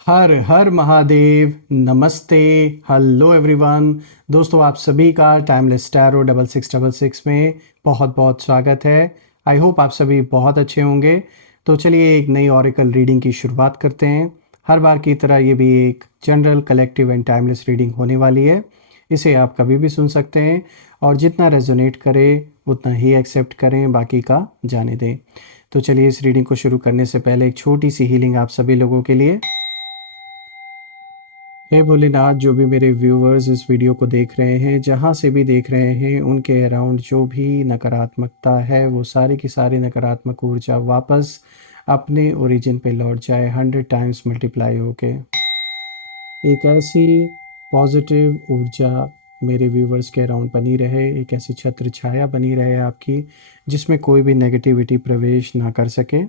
हर हर महादेव। नमस्ते। Hello everyone. दोस्तों आप सभी का टाइमलेस टैरो 6666 में बहुत बहुत स्वागत है। आई होप आप सभी बहुत अच्छे होंगे। तो चलिए एक नई ऑरिकल रीडिंग की शुरुआत करते हैं। हर बार की तरह ये भी एक general collective and timeless reading होने वाली है। इसे आप कभी भी सुन सकते हैं और जितना रेजोनेट करे उतना ही एक्सेप्ट करें, बाकी का जाने दें। तो चलिए इस रीडिंग को शुरू करने से पहले एक छोटी सी हीलिंग आप सभी लोगों के लिए। हे भोलेनाथ, जो भी मेरे व्यूअर्स इस वीडियो को देख रहे हैं, जहाँ से भी देख रहे हैं, उनके अराउंड जो भी नकारात्मकता है वो सारी की सारी नकारात्मक ऊर्जा वापस अपने ओरिजिन पे लौट जाए 100 टाइम्स मल्टीप्लाई होके। एक ऐसी पॉजिटिव ऊर्जा मेरे व्यूवर्स के अराउंड बनी रहे, एक ऐसी छत्र छाया बनी रहे आपकी जिसमें कोई भी नेगेटिविटी प्रवेश ना कर सके।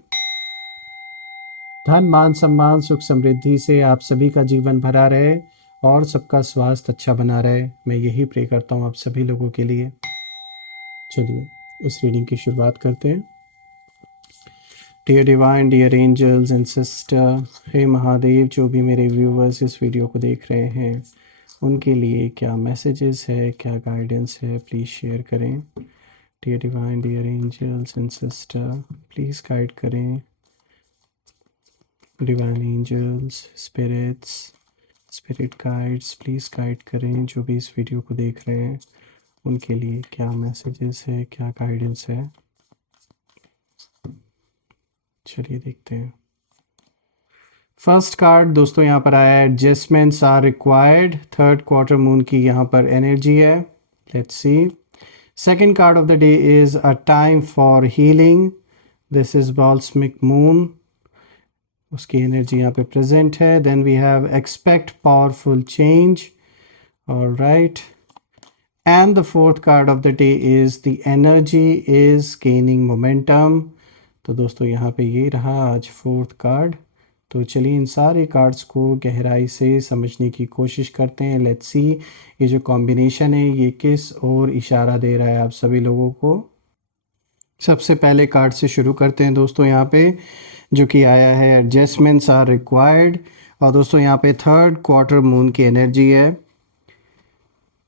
धन मान सम्मान सुख समृद्धि से आप सभी का जीवन भरा रहे और सबका स्वास्थ्य अच्छा बना रहे, मैं यही प्रे करता हूँ आप सभी लोगों के लिए। चलिए इस रीडिंग की शुरुआत करते हैं। Dear divine, dear angels and sister, हे महादेव, जो भी मेरे व्यूवर्स इस वीडियो को देख रहे हैं उनके लिए क्या मैसेजेस है, क्या गाइडेंस है, प्लीज़ शेयर करें। Dear divine, dear angels and sister, please guide करें। Divine angels, spirit guides, please guide करें जो भी इस वीडियो को देख रहे हैं उनके लिए क्या मैसेजेस है, क्या गाइडेंस है। चलिए देखते हैं। फर्स्ट कार्ड दोस्तों यहाँ पर आया है, adjustments are required. Third quarter moon की यहाँ पर एनर्जी है। Let's see. Second card of the day is a time for healing. This is balsamic moon, उसकी एनर्जी यहाँ पे प्रेजेंट है। Then we have expect powerful change. Alright, and the fourth card of the day is the energy is gaining momentum. तो दोस्तों यहाँ पे ये रहा आज फोर्थ कार्ड। तो चलिए इन सारे कार्ड्स को गहराई से समझने की कोशिश करते हैं। लेट्स सी ये जो कॉम्बिनेशन है ये किस ओर इशारा दे रहा है आप सभी लोगों को। सबसे पहले कार्ड से शुरू करते हैं दोस्तों, यहाँ पे जो कि आया है एडजस्टमेंट्स आर रिक्वायर्ड। और दोस्तों यहाँ पे थर्ड क्वार्टर मून की एनर्जी है।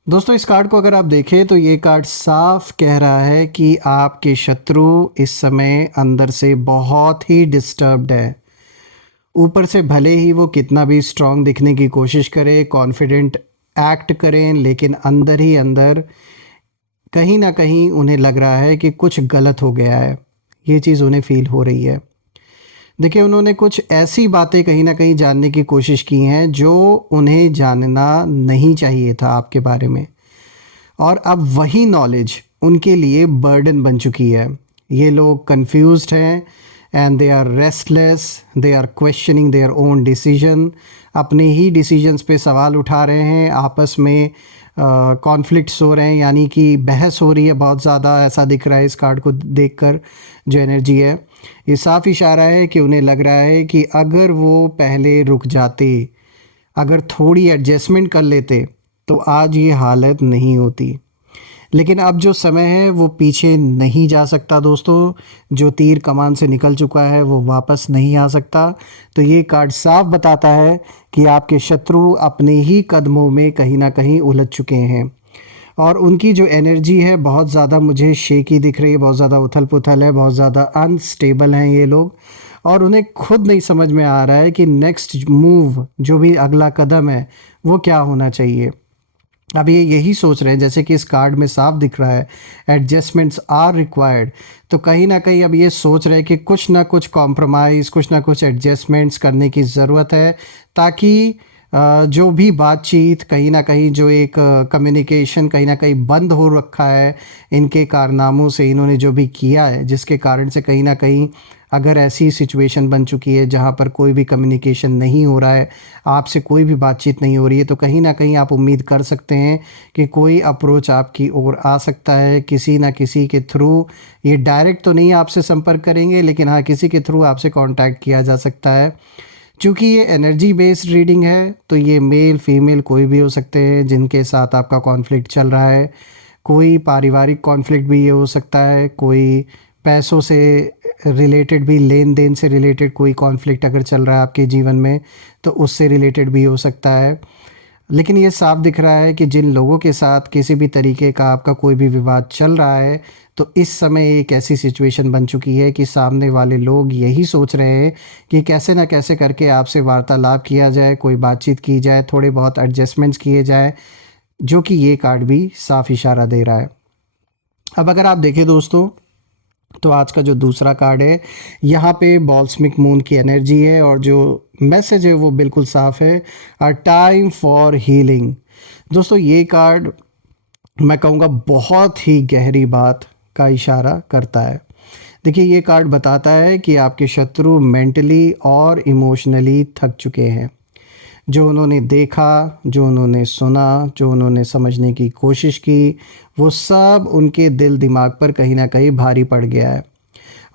दोस्तों इस कार्ड को अगर आप देखें तो ये कार्ड साफ कह रहा है कि आपके शत्रु इस समय अंदर से बहुत ही डिस्टर्ब्ड है। ऊपर से भले ही वो कितना भी स्ट्रांग दिखने की कोशिश करे, कॉन्फिडेंट एक्ट करें, लेकिन अंदर ही अंदर कहीं ना कहीं उन्हें लग रहा है कि कुछ गलत हो गया है। ये चीज़ उन्हें फील हो रही है। देखिए उन्होंने कुछ ऐसी बातें कहीं ना कहीं जानने की कोशिश की हैं जो उन्हें जानना नहीं चाहिए था आपके बारे में, और अब वही नॉलेज उनके लिए बर्डन बन चुकी है। ये लोग कंफ्यूज्ड हैं and they are restless, they are questioning their own decision. अपने ही डिसीजंस पे सवाल उठा रहे हैं, आपस में कॉन्फ्लिक्ट्स हो रहे हैं, यानी कि बहस हो रही है बहुत ज़्यादा, ऐसा दिख रहा है इस कार्ड को देखकर। जो एनर्जी है ये साफ इशारा है कि उन्हें लग रहा है कि अगर वो पहले रुक जाते, अगर थोड़ी एडजस्टमेंट कर लेते तो आज ये हालत नहीं होती। लेकिन अब जो समय है वो पीछे नहीं जा सकता दोस्तों। जो तीर कमान से निकल चुका है वो वापस नहीं आ सकता। तो ये कार्ड साफ बताता है कि आपके शत्रु अपने ही कदमों में कहीं ना कहीं उलझ चुके हैं, और उनकी जो एनर्जी है बहुत ज़्यादा मुझे शेकी दिख रही है, बहुत ज़्यादा उथल पुथल है, बहुत ज़्यादा अनस्टेबल हैं ये लोग। और उन्हें खुद नहीं समझ में आ रहा है कि नेक्स्ट मूव, जो भी अगला कदम है, वो क्या होना चाहिए। अब ये यही सोच रहे हैं, जैसे कि इस कार्ड में साफ दिख रहा है एडजस्टमेंट्स आर रिक्वायर्ड। तो कहीं ना कहीं अब ये सोच रहे हैं कि कुछ ना कुछ कॉम्प्रोमाइज़, कुछ ना कुछ एडजस्टमेंट्स करने की ज़रूरत है, ताकि जो भी बातचीत, कहीं ना कहीं जो एक कम्युनिकेशन कहीं ना कहीं बंद हो रखा है इनके कारनामों से, इन्होंने जो भी किया है जिसके कारण से कहीं ना कहीं अगर ऐसी सिचुएशन बन चुकी है जहाँ पर कोई भी कम्युनिकेशन नहीं हो रहा है, आपसे कोई भी बातचीत नहीं हो रही है, तो कहीं ना कहीं आप उम्मीद कर सकते हैं कि कोई अप्रोच आपकी ओर आ सकता है किसी ना किसी के थ्रू। ये डायरेक्ट तो नहीं आपसे संपर्क करेंगे, लेकिन हाँ किसी के थ्रू आपसे कांटेक्ट किया जा सकता है। चूँकि ये एनर्जी बेस्ड रीडिंग है तो ये मेल फीमेल कोई भी हो सकते हैं जिनके साथ आपका कॉन्फ्लिक्ट चल रहा है। कोई पारिवारिक कॉन्फ्लिक्ट भी ये हो सकता है, कोई पैसों से रिलेटेड भी, लेन देन से रिलेटेड कोई कॉन्फ्लिक्ट अगर चल रहा है आपके जीवन में तो उससे रिलेटेड भी हो सकता है। लेकिन ये साफ दिख रहा है कि जिन लोगों के साथ किसी भी तरीके का आपका कोई भी विवाद चल रहा है, तो इस समय एक ऐसी सिचुएशन बन चुकी है कि सामने वाले लोग यही सोच रहे हैं कि कैसे ना कैसे करके आपसे वार्तालाप किया जाए, कोई बातचीत की जाए, थोड़े बहुत एडजस्टमेंट्स किए जाए, जो कि ये कार्ड भी साफ इशारा दे रहा है। अब अगर आप देखें दोस्तों, तो आज का जो दूसरा कार्ड है, यहाँ पे बॉल्समिक मून की एनर्जी है और जो मैसेज है वो बिल्कुल साफ है, अ टाइम फॉर हीलिंग। दोस्तों ये कार्ड मैं कहूँगा बहुत ही गहरी बात का इशारा करता है। देखिए, ये कार्ड बताता है कि आपके शत्रु मेंटली और इमोशनली थक चुके हैं। जो उन्होंने देखा, जो उन्होंने सुना, जो उन्होंने समझने की कोशिश की, वो सब उनके दिल दिमाग पर कहीं ना कहीं भारी पड़ गया है।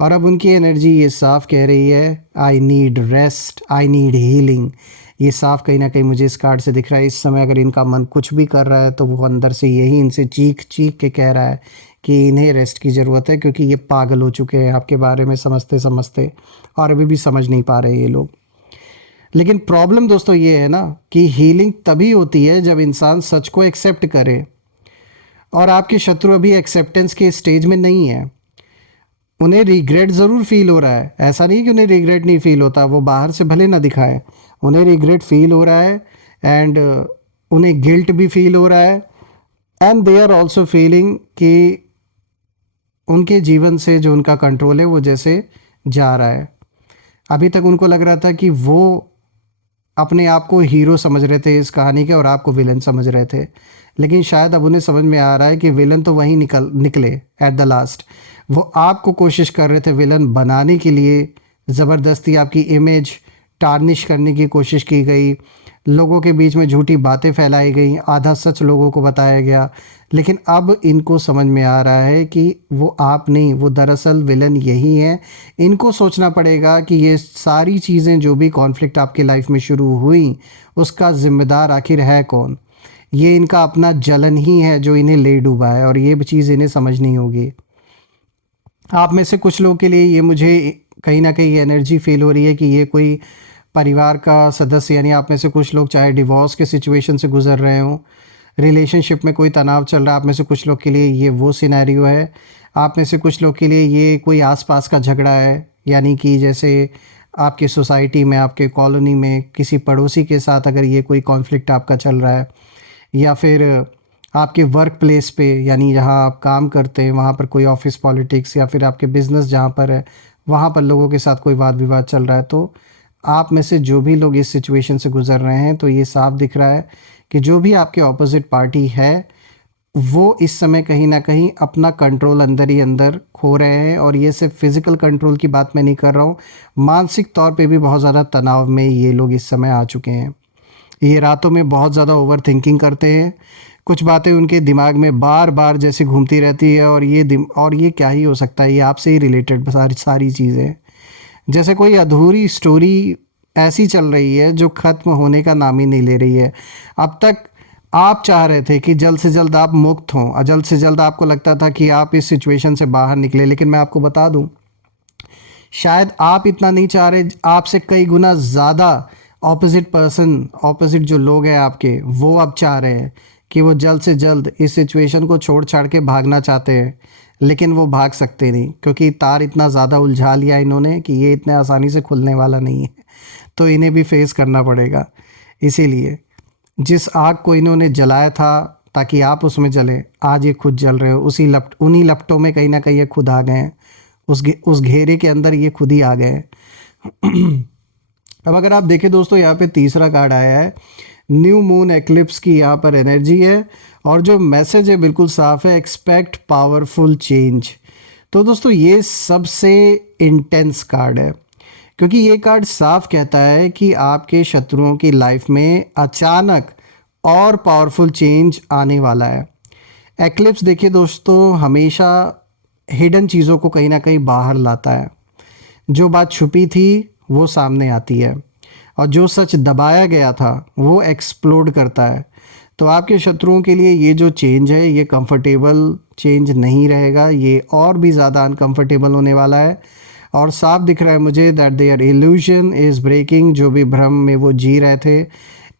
और अब उनकी एनर्जी ये साफ कह रही है, I need rest, I need healing. ये साफ कहीं ना कहीं मुझे इस कार्ड से दिख रहा है। इस समय अगर इनका मन कुछ भी कर रहा है तो वो अंदर से यही इनसे चीख चीख के कह रहा है कि इन्हें रेस्ट की ज़रूरत है, क्योंकि ये पागल हो चुके हैं आपके बारे में समझते समझते, और अभी भी समझ नहीं पा रहे ये लोग। लेकिन प्रॉब्लम दोस्तों ये है ना कि हीलिंग तभी होती है जब इंसान सच को एक्सेप्ट करे, और आपके शत्रु अभी एक्सेप्टेंस के स्टेज में नहीं है। उन्हें रिग्रेट ज़रूर फील हो रहा है, ऐसा नहीं कि उन्हें रिग्रेट नहीं फील होता, वो बाहर से भले ना दिखाएं, उन्हें रिग्रेट फील हो रहा है, एंड उन्हें गिल्ट भी फील हो रहा है, and they are also feeling कि उनके जीवन से जो उनका कंट्रोल है वो जैसे जा रहा है। अभी तक उनको लग रहा था कि वो अपने आप को हीरो समझ रहे थे इस कहानी के और आपको विलन समझ रहे थे, लेकिन शायद अब उन्हें समझ में आ रहा है कि विलन तो वहीं निकले एट द लास्ट। वो आपको कोशिश कर रहे थे विलन बनाने के लिए, ज़बरदस्ती आपकी इमेज टार्निश करने की कोशिश की गई, लोगों के बीच में झूठी बातें फैलाई गई, आधा सच लोगों को बताया गया। लेकिन अब इनको समझ में आ रहा है कि वो आप नहीं, वो दरअसल विलन यही है। इनको सोचना पड़ेगा कि ये सारी चीज़ें जो भी कॉन्फ्लिक्ट आपकी लाइफ में शुरू हुई, उसका ज़िम्मेदार आखिर है कौन। ये इनका अपना जलन ही है जो इन्हें ले डूबा है, और ये चीज़ इन्हें समझनी होगी। आप में से कुछ लोगों के लिए ये मुझे कहीं ना कहीं एनर्जी फील हो रही है कि ये कोई परिवार का सदस्य, यानी आप में से कुछ लोग चाहे डिवोर्स के सिचुएशन से गुजर रहे हों, रिलेशनशिप में कोई तनाव चल रहा है, आप में से कुछ लोग के लिए ये वो सिनेरियो है। आप में से कुछ लोग के लिए ये कोई आसपास का झगड़ा है, यानी कि जैसे आपके सोसाइटी में, आपके कॉलोनी में किसी पड़ोसी के साथ अगर ये कोई कॉन्फ्लिक्ट आपका चल रहा है, या फिर आपके वर्क प्लेस पे, यानी जहाँ आप काम करते हैं वहाँ पर कोई ऑफिस पॉलिटिक्स, या फिर आपके बिज़नेस जहाँ पर है वहाँ पर लोगों के साथ कोई वाद विवाद चल रहा है, तो आप में से जो भी लोग इस सिचुएशन से गुजर रहे हैं, तो ये साफ दिख रहा है कि जो भी आपके ऑपोजिट पार्टी है वो इस समय कहीं ना कहीं अपना कंट्रोल अंदर ही अंदर खो रहे हैं। और ये सिर्फ फिज़िकल कंट्रोल की बात मैं नहीं कर रहा हूँ, मानसिक तौर पे भी बहुत ज़्यादा तनाव में ये लोग इस समय आ चुके हैं। ये रातों में बहुत ज़्यादा ओवर थिंकिंग करते हैं, कुछ बातें उनके दिमाग में बार बार जैसे घूमती रहती है, और ये क्या ही हो सकता है, ये आपसे ही रिलेटेड सारी चीज़ें, जैसे कोई अधूरी स्टोरी ऐसी चल रही है जो ख़त्म होने का नाम ही नहीं ले रही है। अब तक आप चाह रहे थे कि जल्द से जल्द आप मुक्त हों, और जल्द से जल्द आपको लगता था कि आप इस सिचुएशन से बाहर निकले, लेकिन मैं आपको बता दूं, शायद आप इतना नहीं चाह रहे, आपसे कई गुना ज़्यादा ऑपोजिट पर्सन, ऑपोजिट जो लोग हैं आपके, वो अब चाह रहे हैं कि वो जल्द से जल्द इस सिचुएशन को छोड़ छाड़ के भागना चाहते हैं, लेकिन वो भाग सकते नहीं, क्योंकि तार इतना ज़्यादा उलझा लिया इन्होंने कि ये इतने आसानी से खुलने वाला नहीं है, तो इन्हें भी फेस करना पड़ेगा। इसीलिए जिस आग को इन्होंने जलाया था ताकि आप उसमें जलें, आज ये खुद जल रहे हो, उन्हीं लपटों में कहीं ना कहीं ये खुद आ गए हैं, उस घेरे के अंदर ये खुद ही आ गए हैं। अब अगर आप देखें दोस्तों, यहाँ पे तीसरा कार्ड आया है, न्यू मून एक्लिप्स की यहाँ पर एनर्जी है, और जो मैसेज है बिल्कुल साफ है, एक्सपेक्ट पावरफुल चेंज। तो दोस्तों ये सबसे इंटेंस कार्ड है, क्योंकि ये कार्ड साफ कहता है कि आपके शत्रुओं की लाइफ में अचानक और पावरफुल चेंज आने वाला है। एक्लिप्स देखिए दोस्तों, हमेशा हिडन चीज़ों को कहीं ना कहीं बाहर लाता है, जो बात छुपी थी वो सामने आती है, और जो सच दबाया गया था वो एक्सप्लोड करता है। तो आपके शत्रुओं के लिए ये जो चेंज है, ये कंफर्टेबल चेंज नहीं रहेगा, ये और भी ज़्यादा अनकंफर्टेबल होने वाला है। और साफ दिख रहा है मुझे that their illusion is breaking. जो भी भ्रम में वो जी रहे थे,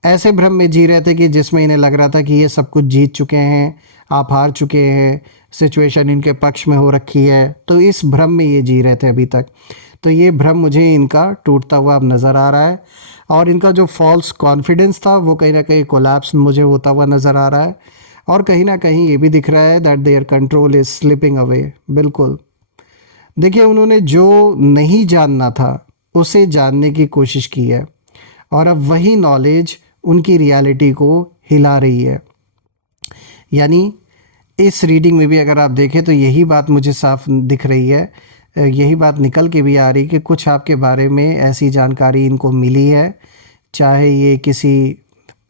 ऐसे भ्रम में जी रहे थे कि जिसमें इन्हें लग रहा था कि ये सब कुछ जीत चुके हैं, आप हार चुके हैं, सिचुएशन इनके पक्ष में हो रखी है, तो इस भ्रम में ये जी रहे थे अभी तक। तो ये भ्रम मुझे इनका टूटता हुआ अब नज़र आ रहा है, और इनका जो फॉल्स कॉन्फिडेंस था वो कहीं ना कहीं कोलैप्स मुझे होता हुआ नज़र आ रहा है। और कहीं ना कहीं ये भी दिख रहा है that their control is slipping away. बिल्कुल, देखिए उन्होंने जो नहीं जानना था उसे जानने की कोशिश की है, और अब वही नॉलेज उनकी रियलिटी को हिला रही है। यानी इस रीडिंग में भी अगर आप देखें तो यही बात मुझे साफ दिख रही है, यही बात निकल के भी आ रही कि कुछ आपके बारे में ऐसी जानकारी इनको मिली है, चाहे ये किसी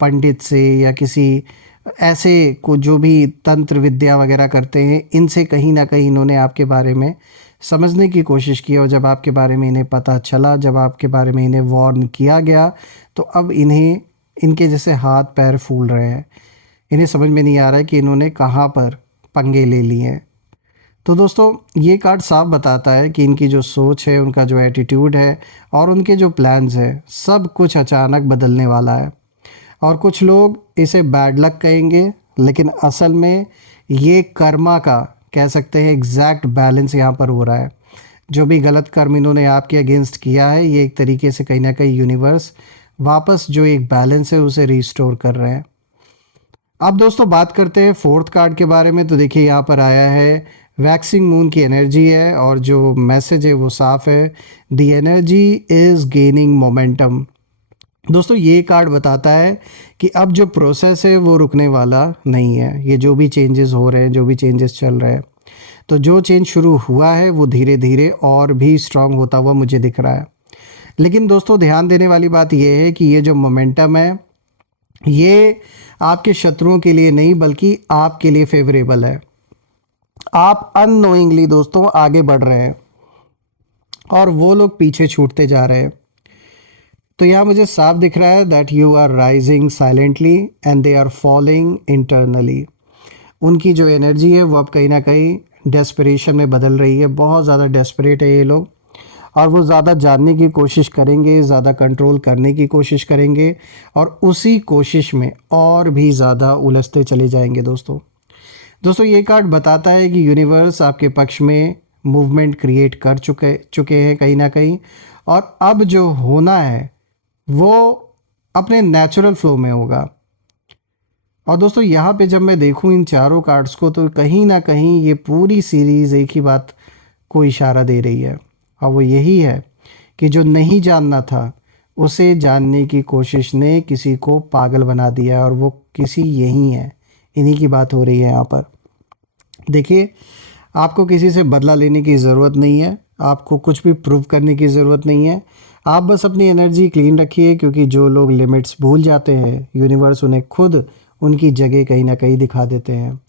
पंडित से या किसी ऐसे को जो भी तंत्र विद्या वगैरह करते हैं, इनसे कहीं ना कहीं इन्होंने आपके बारे में समझने की कोशिश की, और जब आपके बारे में इन्हें पता चला, जब आपके बारे में इन्हें वार्न किया गया, तो अब इन्हें इनके जैसे हाथ पैर फूल रहे हैं। इन्हें समझ में नहीं आ रहा है कि इन्होंने कहाँ पर पंगे ले लिए हैं। तो दोस्तों ये कार्ड साफ बताता है कि इनकी जो सोच है, उनका जो एटीट्यूड है और उनके जो प्लान्स है, सब कुछ अचानक बदलने वाला है। और कुछ लोग इसे बैड लक कहेंगे, लेकिन असल में ये कर्मा का कह सकते हैं एग्जैक्ट बैलेंस यहाँ पर हो रहा है। जो भी गलत कर्म इन्होंने आपके अगेंस्ट किया है, ये एक तरीके से कहीं ना कहीं यूनिवर्स वापस जो एक बैलेंस है उसे रिस्टोर कर रहे हैं। अब दोस्तों बात करते हैं फोर्थ कार्ड के बारे में। तो देखिए यहाँ पर आया है वैक्सिंग मून की एनर्जी है, और जो मैसेज है वो साफ है, the energy is gaining momentum. दोस्तों ये कार्ड बताता है कि अब जो प्रोसेस है वो रुकने वाला नहीं है। ये जो भी चेंजेस हो रहे हैं, जो भी चेंजेस चल रहे हैं, तो जो चेंज शुरू हुआ है वो धीरे धीरे और भी स्ट्रांग होता हुआ मुझे दिख रहा है। लेकिन दोस्तों ध्यान देने वाली बात यह है कि ये जो मोमेंटम है, ये आपके शत्रुओं के लिए नहीं बल्कि आपके लिए फेवरेबल है। आप अननोइंगली दोस्तों आगे बढ़ रहे हैं और वो लोग पीछे छूटते जा रहे हैं। तो यहाँ मुझे साफ दिख रहा है that you are rising silently and they are falling internally. उनकी जो एनर्जी है वो अब कहीं ना कहीं डेस्परेशन में बदल रही है। बहुत ज़्यादा डेस्परेट है ये लोग, और वो ज़्यादा जानने की कोशिश करेंगे, ज़्यादा कंट्रोल करने की कोशिश करेंगे, और उसी कोशिश में और भी ज़्यादा उलझते चले जाएंगे। दोस्तों ये कार्ड बताता है कि यूनिवर्स आपके पक्ष में मूवमेंट क्रिएट कर चुके हैं कहीं ना कहीं, और अब जो होना है वो अपने नेचुरल फ्लो में होगा। और दोस्तों यहाँ पे जब मैं देखूँ इन चारों कार्ड्स को, तो कहीं ना कहीं ये पूरी सीरीज़ एक ही बात को इशारा दे रही है, और वो यही है कि जो नहीं जानना था उसे जानने की कोशिश ने किसी को पागल बना दिया, और वो किसी यही है, इन्हीं की बात हो रही है यहाँ पर। देखिए आपको किसी से बदला लेने की ज़रूरत नहीं है, आपको कुछ भी प्रूव करने की ज़रूरत नहीं है। आप बस अपनी एनर्जी क्लीन रखिए, क्योंकि जो लोग लिमिट्स भूल जाते हैं, यूनिवर्स उन्हें खुद उनकी जगह कहीं ना कहीं दिखा देते हैं।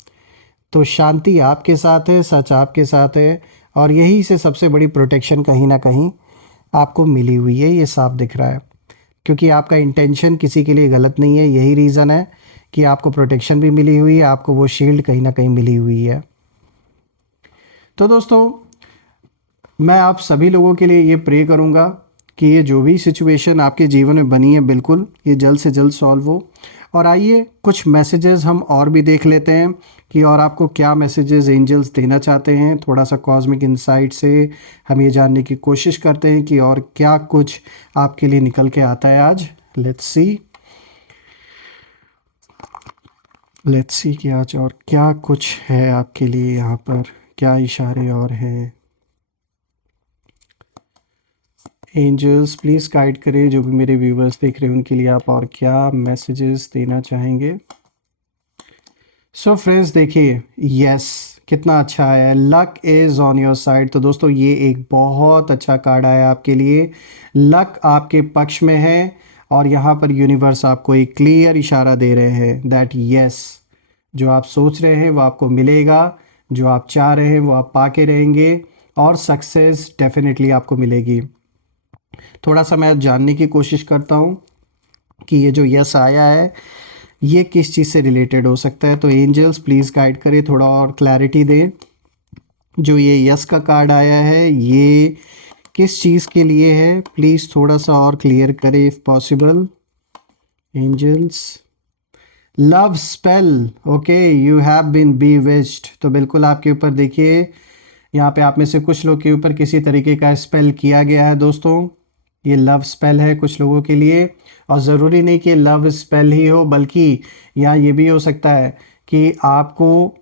तो शांति आपके साथ है, सच आपके साथ है, और यही से सबसे बड़ी प्रोटेक्शन कहीं ना कहीं आपको मिली हुई है, ये साफ दिख रहा है। क्योंकि आपका इंटेंशन किसी के लिए गलत नहीं है, यही रीज़न है कि आपको प्रोटेक्शन भी मिली हुई है, आपको वो शील्ड कहीं ना कहीं मिली हुई है। तो दोस्तों मैं आप सभी लोगों के लिए ये प्रे करूँगा कि ये जो भी सिचुएशन आपके जीवन में बनी है, बिल्कुल ये जल्द से जल्द सॉल्व हो। और आइए कुछ मैसेजेस हम और भी देख लेते हैं कि और आपको क्या मैसेजेस एंजल्स देना चाहते हैं। थोड़ा सा कॉस्मिक इंसाइट से हम ये जानने की कोशिश करते हैं कि और क्या कुछ आपके लिए निकल के आता है आज। लेट्स सी कि आज और क्या कुछ है आपके लिए, यहाँ पर क्या इशारे और हैं। एंजल्स प्लीज़ गाइड करें जो भी मेरे व्यूवर्स देख रहे हैं उनके लिए आप और क्या मैसेजेस देना चाहेंगे। सो फ्रेंड्स देखिए, यस कितना अच्छा है, luck is on your side. तो दोस्तों ये एक बहुत अच्छा कार्ड आया आपके लिए, लक आपके पक्ष में है, और यहाँ पर यूनिवर्स आपको एक क्लियर इशारा दे रहे हैं दैट यस जो आप सोच रहे हैं वो आपको मिलेगा, जो आप चाह रहे हैं वो आप पाके रहेंगे, और सक्सेस डेफिनेटली आपको मिलेगी। थोड़ा सा मैं जानने की कोशिश करता हूँ कि ये जो यस आया है ये किस चीज़ से रिलेटेड हो सकता है। तो एंजल्स प्लीज़ गाइड करें, थोड़ा और क्लैरिटी दें। जो ये यस का कार्ड आया है ये किस चीज़ के लिए है, प्लीज़ थोड़ा सा और क्लियर करें if possible. Angels, love spell, okay, you have been bewitched. तो बिल्कुल आपके ऊपर देखिए, यहाँ पे आप में से कुछ लोग के ऊपर किसी तरीके का स्पेल किया गया है दोस्तों। ये लव स्पेल है कुछ लोगों के लिए, और ज़रूरी नहीं कि लव स्पेल ही हो, बल्कि यहाँ ये भी हो सकता है कि आपको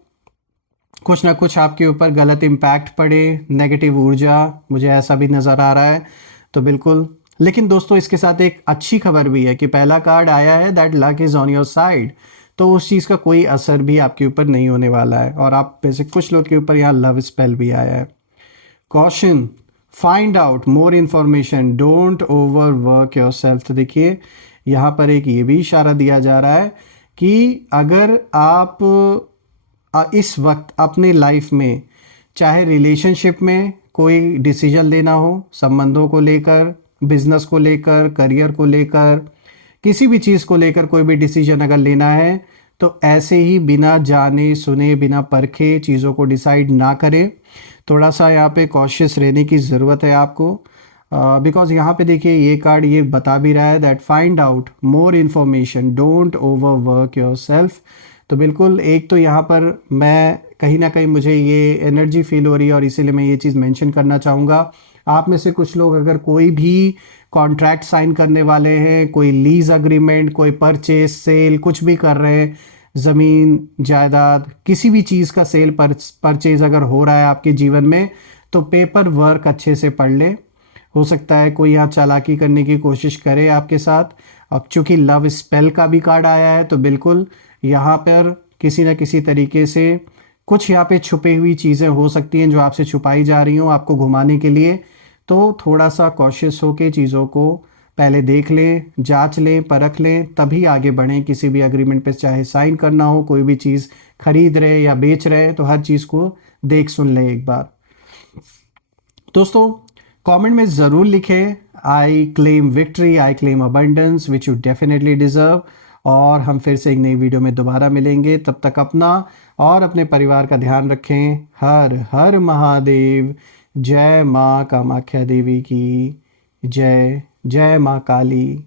कुछ ना कुछ आपके ऊपर गलत इम्पैक्ट पड़े, नेगेटिव ऊर्जा, मुझे ऐसा भी नज़र आ रहा है। तो बिल्कुल, लेकिन दोस्तों इसके साथ एक अच्छी खबर भी है कि पहला कार्ड आया है that luck is on your side. तो उस चीज़ का कोई असर भी आपके ऊपर नहीं होने वाला है, और आप में से कुछ लोग के ऊपर यहाँ लव स्पेल भी आया है। Caution, find out more information, don't over work your self. तो देखिए यहाँ पर एक ये भी इशारा दिया जा रहा है कि अगर आप इस वक्त अपने लाइफ में, चाहे रिलेशनशिप में कोई डिसीजन लेना हो, संबंधों को लेकर, बिजनेस को लेकर, करियर को लेकर, किसी भी चीज़ को लेकर कोई भी डिसीजन अगर लेना है, तो ऐसे ही बिना जाने सुने, बिना परखे चीज़ों को डिसाइड ना करें। थोड़ा सा यहाँ पे कॉशियस रहने की ज़रूरत है आपको, बिकॉज यहाँ पे देखिए ये कार्ड ये बता भी रहा है that find out more information, don't over work your self. तो बिल्कुल, एक तो यहाँ पर मैं कहीं ना कहीं मुझे ये एनर्जी फील हो रही है, और इसीलिए मैं ये चीज़ मेंशन करना चाहूँगा। आप में से कुछ लोग अगर कोई भी कॉन्ट्रैक्ट साइन करने वाले हैं, कोई लीज अग्रीमेंट, कोई परचेज सेल कुछ भी कर रहे हैं, ज़मीन जायदाद किसी भी चीज़ का सेल परचेज अगर हो रहा है आपके जीवन में, तो पेपर वर्क अच्छे से पढ़ लें। हो सकता है कोई यहाँ चालाकी करने की कोशिश करे आपके साथ। अब चूंकि लव स्पेल का भी कार्ड आया है, तो बिल्कुल यहाँ पर किसी न किसी तरीके से कुछ यहाँ पे छुपी हुई चीज़ें हो सकती हैं जो आपसे छुपाई जा रही हों आपको घुमाने के लिए। तो थोड़ा सा कॉशियस होके चीज़ों को पहले देख लें, जांच लें, परख लें, तभी आगे बढ़ें। किसी भी एग्रीमेंट पे चाहे साइन करना हो, कोई भी चीज़ खरीद रहे या बेच रहे, तो हर चीज़ को देख सुन लें एक बार। दोस्तों कमेंट में ज़रूर लिखें, I claim victory, I claim abundance which you definitely deserve. और हम फिर से एक नई वीडियो में दोबारा मिलेंगे, तब तक अपना और अपने परिवार का ध्यान रखें। हर हर महादेव। जय माँ कामाख्या देवी की जय, जय माँ काली।